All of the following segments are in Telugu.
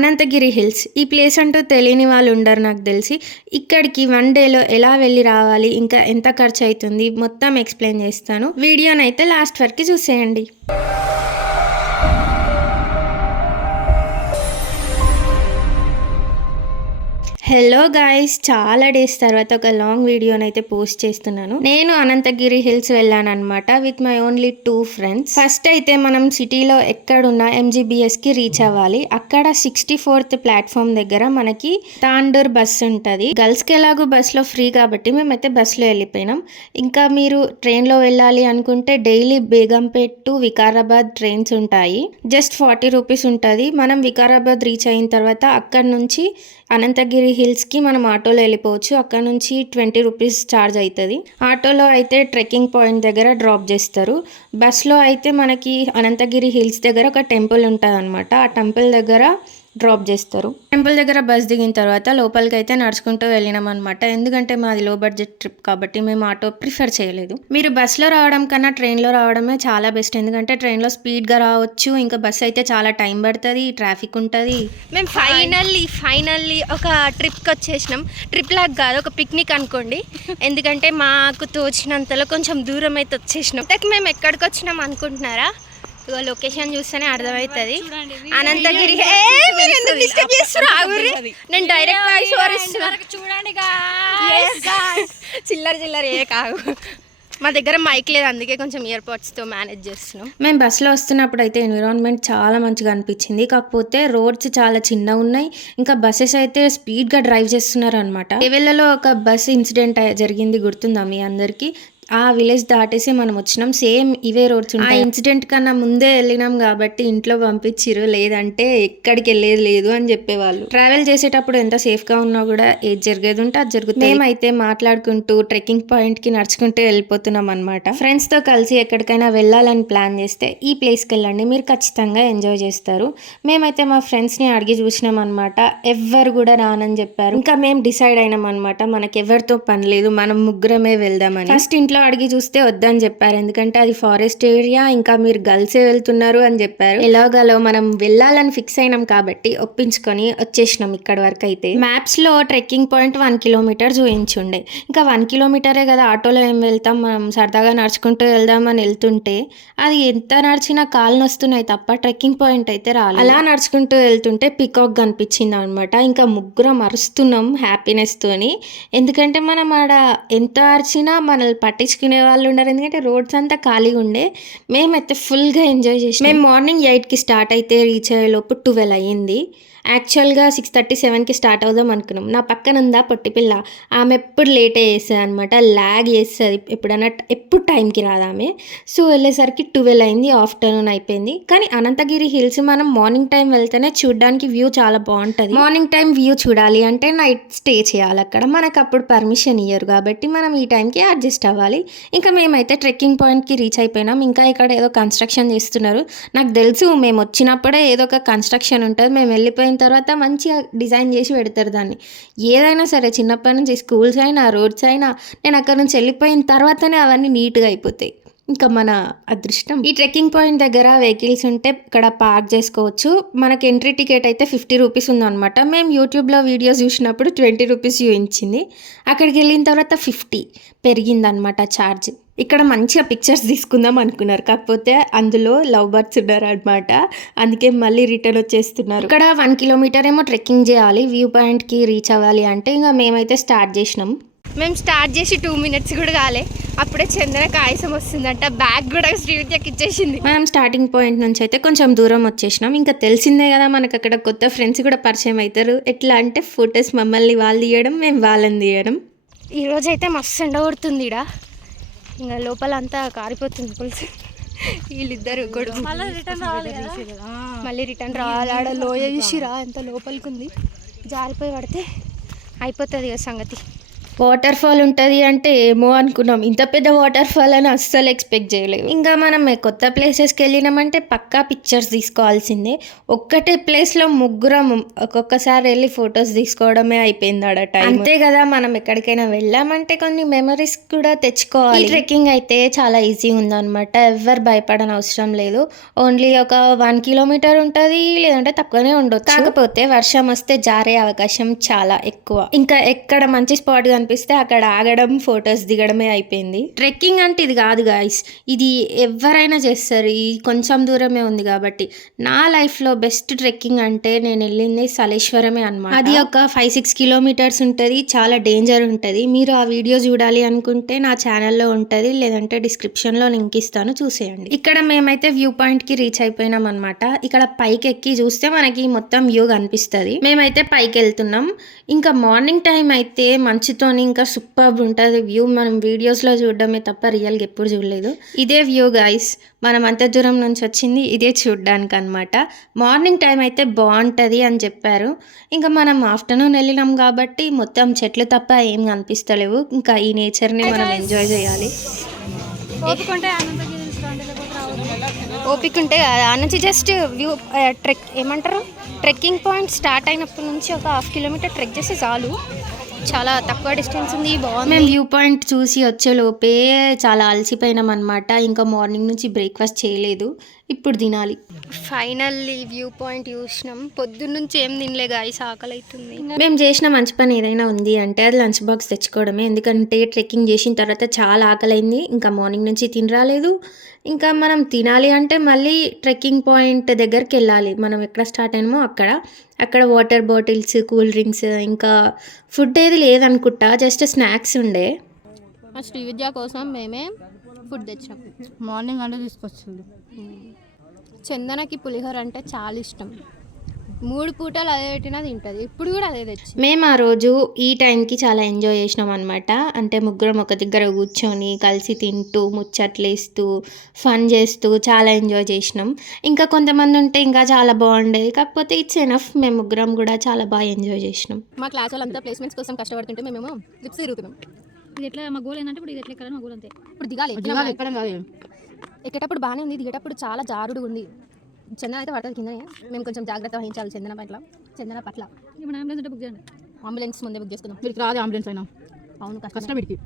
అనంతగిరి హిల్స్ ఈ ప్లేస్ అంటూ తెలియని వాళ్ళు ఉండరు నాకు తెలిసి. ఇక్కడికి 1 డేలో ఎలా వెళ్ళి రావాలి, ఇంకా ఎంత ఖర్చు అవుతుంది మొత్తం ఎక్స్ప్లెయిన్ చేస్తాను. వీడియోనైతే లాస్ట్ వరకు చూసేయండి. హలో గాయ్స్, చాలా డేస్ తర్వాత ఒక లాంగ్ వీడియోనైతే పోస్ట్ చేస్తున్నాను. నేను అనంతగిరి హిల్స్ వెళ్ళాను అనమాట with my only 2 friends. First అయితే మనం సిటీలో ఎక్కడున్న MGBSకి రీచ్ అవ్వాలి. అక్కడ 64th ప్లాట్ఫామ్ దగ్గర మనకి తాండూర్ బస్ ఉంటుంది. గర్ల్స్కి ఎలాగో బస్లో ఫ్రీ కాబట్టి మేమైతే బస్లో వెళ్ళిపోయినాం. ఇంకా మీరు ట్రైన్లో వెళ్ళాలి అనుకుంటే daily Begumpet to Vikarabad trains ఉంటాయి. జస్ట్ 40 రూపీస్ ఉంటుంది. మనం వికారాబాద్ రీచ్ అయిన తర్వాత అక్కడ నుంచి అనంతగిరి హిల్స్కి మనం ఆటోలో వెళ్ళిపోవచ్చు. అక్కడ నుంచి 20 రూపీస్ ఛార్జ్ అవుతుంది. ఆటోలో అయితే ట్రెక్కింగ్ పాయింట్ దగ్గర డ్రాప్ చేస్తారు. బస్లో అయితే మనకి అనంతగిరి హిల్స్ దగ్గర ఒక టెంపుల్ ఉంటుంది అనమాట. ఆ టెంపుల్ దగ్గర డ్రాప్ చేస్తారు. టెంపుల్ దగ్గర బస్ దిగిన తర్వాత లోపలికి అయితే నడుచుకుంటూ వెళ్ళినాం అనమాట. ఎందుకంటే మాది లో బడ్జెట్ ట్రిప్ కాబట్టి మేము ఆటో ప్రిఫర్ చేయలేదు. మీరు బస్లో రావడం కన్నా ట్రైన్లో రావడమే చాలా బెస్ట్. ఎందుకంటే ట్రైన్లో స్పీడ్గా రావచ్చు, ఇంకా బస్ అయితే చాలా టైం పడుతుంది, ట్రాఫిక్ ఉంటుంది. మేము ఫైనల్లీ ఒక ట్రిప్కి వచ్చేసినాం. ట్రిప్ లాగా కాదు, ఒక పిక్నిక్ అనుకోండి. ఎందుకంటే మాకు తోచినంతలో కొంచెం దూరం అయితే వచ్చేసినాం. మేము ఎక్కడికి వచ్చినాం అనుకుంటున్నారా? లొకేషన్ చూస్తేనే అర్థమవుతుంది. అనంతగిరి నేను డైరెక్ట్ వాయిస్ ఓవర్ ఇస్తున్నా, చూడండి. చిల్లర ఏ కాదు, మా దగ్గర మైక్ లేదు, అందుకే కొంచెం ఇయర్ పోడ్స్తో మేనేజ్ చేస్తున్నాం. మేము బస్సులో వస్తున్నప్పుడు అయితే ఎన్విరాన్మెంట్ చాలా మంచిగా అనిపించింది. కాకపోతే రోడ్స్ చాలా చిన్నగా ఉన్నాయి. ఇంకా బస్సెస్ అయితే స్పీడ్గా డ్రైవ్ చేస్తున్నారు అనమాట. లెవెల్లో ఒక బస్ ఇన్సిడెంట్ జరిగింది, గుర్తుందా మీ అందరికీ? ఆ విలేజ్ దాటేసి మనం వచ్చినాం. సేమ్ ఇవే రోడ్స్ ఉంటాయి. ఆ ఇన్సిడెంట్ కన్నా ముందే వెళ్ళినాం కాబట్టి ఇంట్లో పంపించిరు, లేదంటే ఎక్కడికి వెళ్ళేది లేదు అని చెప్పేవాళ్ళు. ట్రావెల్ చేసేటప్పుడు ఎంత సేఫ్గా ఉన్నా కూడా ఏది జరిగేది ఉంటే అది జరుగుతుంది. మేమైతే మాట్లాడుకుంటూ ట్రెక్కింగ్ పాయింట్కి నడుచుకుంటూ వెళ్ళిపోతున్నాం అనమాట. ఫ్రెండ్స్తో కలిసి ఎక్కడికైనా వెళ్ళాలని ప్లాన్ చేస్తే ఈ ప్లేస్కి వెళ్ళండి, మీరు ఖచ్చితంగా ఎంజాయ్ చేస్తారు. మేమైతే మా ఫ్రెండ్స్ని అడిగి చూసినాం అనమాట. ఎవ్వరు కూడా రానని చెప్పారు. ఇంకా మేము డిసైడ్ అయినాం అనమాట, మనకి ఎవరితో పని లేదు, మనం ముగ్గురమే వెళ్దామని. ఫస్ట్ ఇంట్లో అడిగి చూస్తే వద్దని చెప్పారు, ఎందుకంటే అది ఫారెస్ట్ ఏరియా, ఇంకా మీరు గర్ల్సే వెళ్తున్నారు అని చెప్పారు. ఎలాగలో మనం వెళ్ళాలని ఫిక్స్ అయినాం కాబట్టి ఒప్పించుకొని వచ్చేసినాం ఇక్కడ వరకు. అయితే మ్యాప్స్ లో ట్రెక్కింగ్ పాయింట్ 1 కిలోమీటర్ చూపించుండే. ఇంకా 1 కిలోమీటరే కదా, ఆటోలో ఏం వెళ్తాం, మనం సరదాగా నడుచుకుంటూ వెళ్దామని వెళ్తుంటే అది ఎంత నడిచినా కాళ్ళు వస్తున్నాయి తప్ప ట్రెక్కింగ్ పాయింట్ అయితే రాలేదు. అలా నడుచుకుంటూ వెళ్తుంటే పికాక్ కనిపించింది అనమాట. ఇంకా ముగ్గురం అరుస్తున్నాం హ్యాపీనెస్ తోని. ఎందుకంటే మనం ఆడ ఎంత అరిచినా మనల్ని పట్టించుకునే వాళ్ళు ఉన్నారు, ఎందుకంటే రోడ్స్ అంతా ఖాళీగా ఉండే. మేమైతే ఫుల్గా ఎంజాయ్ చేసాం. మేము మార్నింగ్ 8కి స్టార్ట్ అయితే రీచ్ అయ్యేలోపు 12 అయ్యింది. యాక్చువల్గా 6:37కి స్టార్ట్ అవుదాం అనుకున్నాం. నా పక్కన ఉందా పొట్టిపిల్ల, ఆమె ఎప్పుడు లేట్ చేస్తుంది అనమాట, ల్యాగ్ చేస్తుంది ఎప్పుడన్నా, ఎప్పుడు టైంకి రాదు ఆమె. సో వెళ్ళేసరికి 12 అయింది, ఆఫ్టర్నూన్ అయిపోయింది. కానీ అనంతగిరి హిల్స్ మనం మార్నింగ్ టైం వెళ్తేనే చూడడానికి వ్యూ చాలా బాగుంటుంది. మార్నింగ్ టైం వ్యూ చూడాలి అంటే నైట్ స్టే చేయాలి అక్కడ. మనకు అప్పుడు పర్మిషన్ ఇయ్యరు కాబట్టి మనం ఈ టైంకి అడ్జస్ట్ అవ్వాలి. ఇంకా మేమైతే ట్రెక్కింగ్ పాయింట్కి రీచ్ అయిపోయినాం. ఇంకా ఇక్కడ ఏదో కన్స్ట్రక్షన్ చేస్తున్నారు. నాకు తెలుసు మేము వచ్చినప్పుడే ఏదో ఒక కన్స్ట్రక్షన్ ఉంటుంది, మేము వెళ్ళిపోయిన తర్వాత మంచిగా డిజైన్ చేసి పెడతారు దాన్ని. ఏదైనా సరే చిన్నప్పటి నుంచి స్కూల్స్ అయినా రోడ్స్ అయినా, నేను అక్కడ నుంచి వెళ్ళిపోయిన తర్వాతనే అవన్నీ నీట్గా అయిపోతాయి. ఇంకా మన అదృష్టం. ఈ ట్రెక్కింగ్ పాయింట్ దగ్గర వెహికల్స్ ఉంటే ఇక్కడ పార్క్ చేసుకోవచ్చు. మనకి ఎంట్రీ టికెట్ అయితే 50 రూపీస్ ఉందన్నమాట. మేము యూట్యూబ్లో వీడియోస్ చూసినప్పుడు 20 రూపీస్ చూపించింది. అక్కడికి వెళ్ళిన తర్వాత 50 పెరిగిందనమాట ఛార్జ్. ఇక్కడ మంచిగా పిక్చర్స్ తీసుకుందాం అనుకున్నారు, కాకపోతే అందులో లవ్ బర్డ్స్ ఉన్నారు అనమాట, అందుకే మళ్ళీ రిటర్న్ వచ్చేస్తున్నారు. ఇక్కడ 1 కిలోమీటర్ ఏమో ట్రెక్కింగ్ చేయాలి వ్యూ పాయింట్కి రీచ్ అవ్వాలి అంటే. ఇంకా మేమైతే స్టార్ట్ చేసినాం. మేము స్టార్ట్ చేసి 2 మినిట్స్ కూడా కాలే, అప్పుడే చందనకు ఆయాసం వస్తుందంట, బ్యాగ్ కూడా శ్రీవిద్యకి ఇచ్చేసింది. మనం స్టార్టింగ్ పాయింట్ నుంచి అయితే కొంచెం దూరం వచ్చేసినాం. ఇంకా తెలిసిందే కదా మనకు అక్కడ కొత్త ఫ్రెండ్స్ కూడా పరిచయం అవుతారు. ఎట్లా అంటే ఫొటోస్ మమ్మల్ని వాళ్ళు తీయడం, మేము వాళ్ళని తీయడం. ఈరోజు అయితే మస్తు ఎండ కొడుతుంది ఇడ, ఇంకా లోపల అంతా కారిపోతుంది పులుసు. వీళ్ళిద్దరు గొడుగు మళ్ళీ రిటర్న్ రావాలి. ఆడ లోయ చూసిరా ఎంత లోపలికి ఉంది, జారిపోయి పడితే అయిపోతుంది కదా సంగతి. వాటర్ ఫాల్ ఉంటుంది అంటే ఏమో అనుకున్నాం, ఇంత పెద్ద వాటర్ ఫాల్ అని అస్సలు ఎక్స్పెక్ట్ చేయలేదు. ఇంకా మనం కొత్త ప్లేసెస్కి వెళ్ళినామంటే పక్కా పిక్చర్స్ తీసుకోవాల్సిందే. ఒక్కటే ప్లేస్లో ముగ్గురం ఒక్కొక్కసారి వెళ్ళి ఫొటోస్ తీసుకోవడమే అయిపోయింది ఆడ టైం. అంతే కదా, మనం ఎక్కడికైనా వెళ్ళామంటే కొన్ని మెమరీస్ కూడా తెచ్చుకోవాలి. ట్రెక్కింగ్ అయితే చాలా ఈజీ ఉందన్నమాట, ఎవరు భయపడని అవసరం లేదు. ఓన్లీ ఒక 1 కిలోమీటర్ ఉంటుంది, లేదంటే తక్కువనే ఉండొచ్చు. కాకపోతే వర్షం వస్తే జారే అవకాశం చాలా ఎక్కువ. ఇంకా ఎక్కడ మంచి స్పాట్ కనిపిస్తే అక్కడ ఆగడం, ఫొటోస్ దిగడమే అయిపోయింది. ట్రెక్కింగ్ అంటే ఇది కాదు గాయస్, ఇది ఎవరైనా చేస్తారు. ఈ కొంచెం దూరమే ఉంది కాబట్టి. నా లైఫ్లో బెస్ట్ ట్రెక్కింగ్ అంటే నేను వెళ్ళింది సలేశ్వరమే అన్నమాట. అది ఒక 5-6 కిలోమీటర్స్ ఉంటుంది, చాలా డేంజర్ ఉంటుంది. మీరు ఆ వీడియో చూడాలి అనుకుంటే నా ఛానల్లో ఉంటుంది, లేదంటే డిస్క్రిప్షన్లో లింక్ ఇస్తాను, చూసేయండి. ఇక్కడ మేమైతే వ్యూ పాయింట్కి రీచ్ అయిపోయినాం అనమాట. ఇక్కడ పైకి ఎక్కి చూస్తే మనకి మొత్తం వ్యూ కనిపిస్తుంది. మేమైతే పైకి వెళ్తున్నాం. ఇంకా మార్నింగ్ టైం అయితే మంచుతోని ఇంకా సూపర్ ఉంటుంది వ్యూ. మనం వీడియోస్లో చూడడమే తప్ప రియల్గా ఎప్పుడు చూడలేదు. ఇదే వ్యూ గైస్, మనం అంత దూరం నుంచి వచ్చింది ఇదే చూడడానికి అనమాట. మార్నింగ్ టైం అయితే బాగుంటుంది అని చెప్పారు. ఇంకా మనం ఆఫ్టర్నూన్ వెళ్ళినాం కాబట్టి మొత్తం చెట్లు తప్ప ఏం కనిపిస్తలేవు. ఇంకా ఈ నేచర్ని మనం ఎంజాయ్ చేయాలి. ఓపిక ఉంటే ఆ నుంచి జస్ట్ వ్యూ ఏమంటారు, ట్రెక్కింగ్ పాయింట్ స్టార్ట్ అయినప్పటి నుంచి ఒక 1/2 కిలోమీటర్ ట్రెక్ చేస్తే చాలు. చాలా తక్కువ డిస్టెన్స్ ఉంది, బాగుంది. మేము వ్యూ పాయింట్ చూసి వచ్చేలోపే చాలా అలసిపోయినాం అనమాట. ఇంకా మార్నింగ్ నుంచి బ్రేక్ఫాస్ట్ చేయలేదు, ఇప్పుడు తినాలి. ఫైనల్లీ వ్యూ పాయింట్ చూసినాం. పొద్దున్న నుంచి ఏం తినలే గాయ్స్, ఆకలి అవుతుంది. మేము చేసిన మంచి పని ఏదైనా ఉంది అంటే అది లంచ్ బాక్స్ తెచ్చుకోవడమే. ఎందుకంటే ట్రెక్కింగ్ చేసిన తర్వాత చాలా ఆకలి అయింది, ఇంకా మార్నింగ్ నుంచి తినరాలేదు. ఇంకా మనం తినాలి అంటే మళ్ళీ ట్రెక్కింగ్ పాయింట్ దగ్గరికి వెళ్ళాలి. మనం ఎక్కడ స్టార్ట్ అయినామో అక్కడ వాటర్ బాటిల్స్, కూల్ డ్రింక్స్, ఇంకా ఫుడ్ ఏది లేదనుకుంటా, జస్ట్ స్నాక్స్ ఉండే. శ్రీ విద్య కోసం మేమే ఫుడ్ తెచ్చాం. మార్నింగ్ అంటే తీసుకొచ్చింది. చందనకి పులిహోర అంటే చాలా ఇష్టం. 3 పూటలు అదే పెట్టినా తింటుంది, ఇప్పుడు కూడా అదే తెచ్చి. మేము ఆ రోజు ఈ టైంకి చాలా ఎంజాయ్ చేసినాం అనమాట. అంటే ముగ్గురం ఒక దగ్గర కూర్చొని కలిసి తింటూ, ముచ్చట్లేస్తూ, ఫన్ చేస్తూ చాలా ఎంజాయ్ చేసినాం. ఇంకా కొంతమంది ఉంటే ఇంకా చాలా బాగుండేది, కాకపోతే ఇట్స్ ఎనఫ్. మేము ముగ్గురం కూడా చాలా బాగా ఎంజాయ్ చేసినాం. మా క్లాస్ వాళ్ళంతా ప్లేస్మెంట్స్ కోసం కష్టపడుతుంటే మేమేమో ట్రిప్స్ తిరుగుతున్నాం. ఇది ఎట్లా మా గోల్ ఏంటంటే ఇప్పుడు ఇది ఎట్లా ఎక్కాలని మా గోల్ అంతే. ఇప్పుడు దిగాలి, ఎక్కడం కాదు. ఎక్కేటప్పుడు బాగానే ఉంది, దిగేటప్పుడు చాలా జారుడుగా ఉంది. చందన అయితే పడుతుంది కిందనే. మేము కొంచెం జాగ్రత్త వహించాలి చందన పట్ల. ఇప్పుడు అంబులెన్స్ అంటే బుక్ చేయండి. అంబులెన్స్ ముందే బుక్ చేసుకుందాం. వీరికి రాదు అంబులెన్స్ అయినా. అవును, కష్టం వీడికి.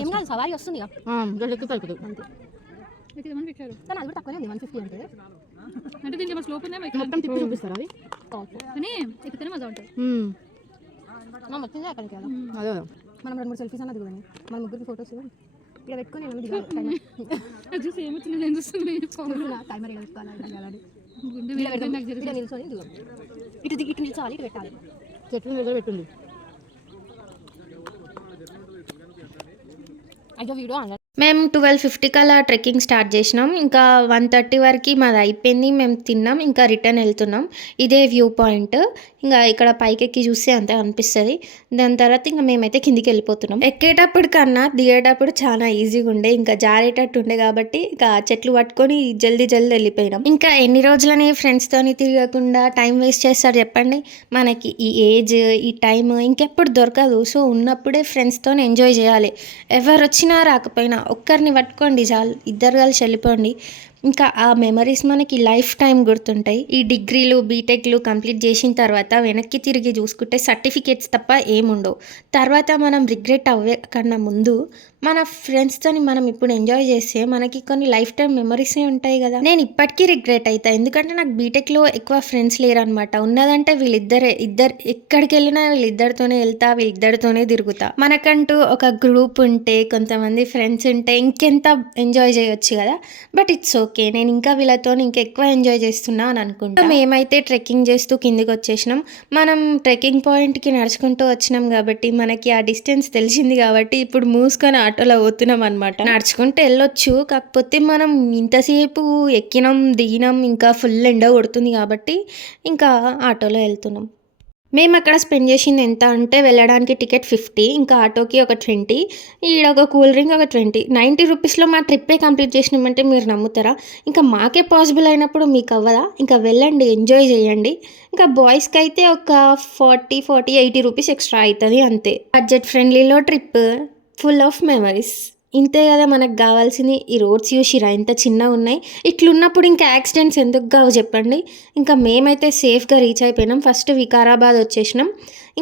ఏం కాదు, సవారీ వస్తుంది అంతే. పెట్టారు కానీ అది కూడా తక్కువనే ఉంది, 150 అంటే దీనికి ఏమైనా స్లోప్ ఉందా? మొత్తం తిప్పి చూపిస్తారు అది, కానీ ఎక్కితేనే మజా ఉంటుంది. వచ్చిందే అక్కడికి కదా. అదే మనం 2-3 సెల్ఫీస్ అన్నది కానీ మన ముగ్గురికి ఫొటోస్ ఇక్కడ పెట్టుకొని చూసి ఏమొచ్చింది, నేను చూస్తుంది టైమర్ కలుసుకోవాలి. ఇటు నిల్చోవాలి, ఇటు పెట్టాలి. చెట్లు నిద్ర పెట్టుంది. అయ్యో వీడియో అన్న. మేము 12:50 కల్లా ట్రెక్కింగ్ స్టార్ట్ చేసినాం. ఇంకా 1:30 వరకు మాది అయిపోయింది. మేము తిన్నాం, ఇంకా రిటర్న్ వెళ్తున్నాం. ఇదే వ్యూ పాయింట్. ఇంకా ఇక్కడ పైకి ఎక్కి చూస్తే అంతే అనిపిస్తుంది. దాని తర్వాత ఇంకా మేమైతే కిందికి వెళ్ళిపోతున్నాం. ఎక్కేటప్పుడు కన్నా దిగేటప్పుడు చాలా ఈజీగా ఉండే, ఇంకా జారేటట్టు ఉండే కాబట్టి ఇంకా చెట్లు పట్టుకొని జల్దీ వెళ్ళిపోయినాం. ఇంకా ఎన్ని రోజులని ఫ్రెండ్స్తోని తిరగకుండా టైం వేస్ట్ చేస్తారు చెప్పండి. మనకి ఈ ఏజ్, ఈ టైం ఇంకెప్పుడు దొరకదు. సో ఉన్నప్పుడే ఫ్రెండ్స్తో ఎంజాయ్ చేయాలి. ఎవరు వచ్చినా రాకపోయినా ఒక్కరిని పట్టుకోండి చాలు, ఇద్దరు కలిసి వెళ్ళిపోండి. ఇంకా ఆ మెమరీస్ మనకి లైఫ్ టైం గుర్తుంటాయి. ఈ డిగ్రీలు, బీటెక్లు కంప్లీట్ చేసిన తర్వాత వెనక్కి తిరిగి చూసుకుంటే సర్టిఫికేట్స్ తప్ప ఏముండవు. తర్వాత మనం రిగ్రెట్ అవ్వే కన్నా ముందు మన ఫ్రెండ్స్తో మనం ఇప్పుడు ఎంజాయ్ చేస్తే మనకి కొన్ని లైఫ్ టైం మెమరీసే ఉంటాయి కదా. నేను ఇప్పటికీ రిగ్రెట్ అవుతాను, ఎందుకంటే నాకు బీటెక్లో ఎక్కువ ఫ్రెండ్స్ లేరు అనమాట. ఉన్నదంటే ఇద్దరు ఎక్కడికి వెళ్ళినా వీళ్ళిద్దరితోనే వెళ్తా, వీళ్ళిద్దరితోనే తిరుగుతా. మనకంటూ ఒక గ్రూప్ ఉంటే, కొంతమంది ఫ్రెండ్స్ ఉంటే ఇంకెంత ఎంజాయ్ చేయొచ్చు కదా. బట్ ఇట్స్ ఓకే, నేను ఇంకా వీళ్ళతో ఇంకెక్కువ ఎంజాయ్ చేస్తున్నా అని అనుకుంటా. మేమైతే ట్రెక్కింగ్ చేస్తూ కిందికి వచ్చేసినాం. మనం ట్రెక్కింగ్ పాయింట్కి నడుచుకుంటూ వచ్చినాం కాబట్టి మనకి ఆ డిస్టెన్స్ తెలిసింది కాబట్టి ఇప్పుడు మూసుకొని ఆటోలో పోతున్నాం అనమాట. నడుచుకుంటూ వెళ్ళొచ్చు, కాకపోతే మనం ఇంతసేపు ఎక్కినాం, దిగినాం, ఇంకా ఫుల్ ఎండ కొడుతుంది కాబట్టి ఇంకా ఆటోలో వెళ్తున్నాం. మేము అక్కడ స్పెండ్ చేసింది ఎంత అంటే వెళ్ళడానికి టికెట్ 50, ఇంకా ఆటోకి ఒక 20, ఈడ ఒక కూల్ డ్రింక్ ఒక 20, 90 రూపీస్లో మా ట్రిప్పే కంప్లీట్ చేసినామంటే మీరు నమ్ముతారా? ఇంకా మాకే పాసిబుల్ అయినప్పుడు మీకు అవ్వదా? ఇంకా వెళ్ళండి, ఎంజాయ్ చేయండి. ఇంకా బాయ్స్కి అయితే ఒక 40-80 రూపీస్ ఎక్స్ట్రా అవుతుంది అంతే. బడ్జెట్ ఫ్రెండ్లీలో ట్రిప్, ఫుల్ ఆఫ్ మెమరీస్. ఇంతే కదా మనకు కావాల్సింది. ఈ రోడ్స్ చూసిరా ఎంత చిన్నగా ఉన్నాయి. ఇట్లున్నప్పుడు ఇంకా యాక్సిడెంట్స్ ఎందుకు కావు చెప్పండి. ఇంకా మేమైతే సేఫ్గా రీచ్ అయిపోయినాం. ఫస్ట్ వికారాబాద్ వచ్చేసినాం,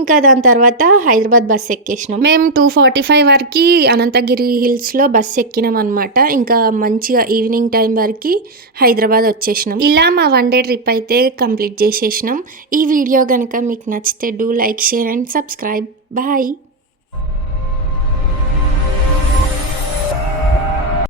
ఇంకా దాని తర్వాత హైదరాబాద్ బస్ ఎక్కేసినాం. మేము 2:45 వరకు అనంతగిరి హిల్స్లో బస్ ఎక్కినాం అనమాట. ఇంకా మంచిగా ఈవినింగ్ టైం వరకు హైదరాబాద్ వచ్చేసినాం. ఇలా మా 1 డే ట్రిప్ అయితే కంప్లీట్ చేసేసినాం. ఈ వీడియో కనుక మీకు నచ్చితే do like, share and subscribe. Bye.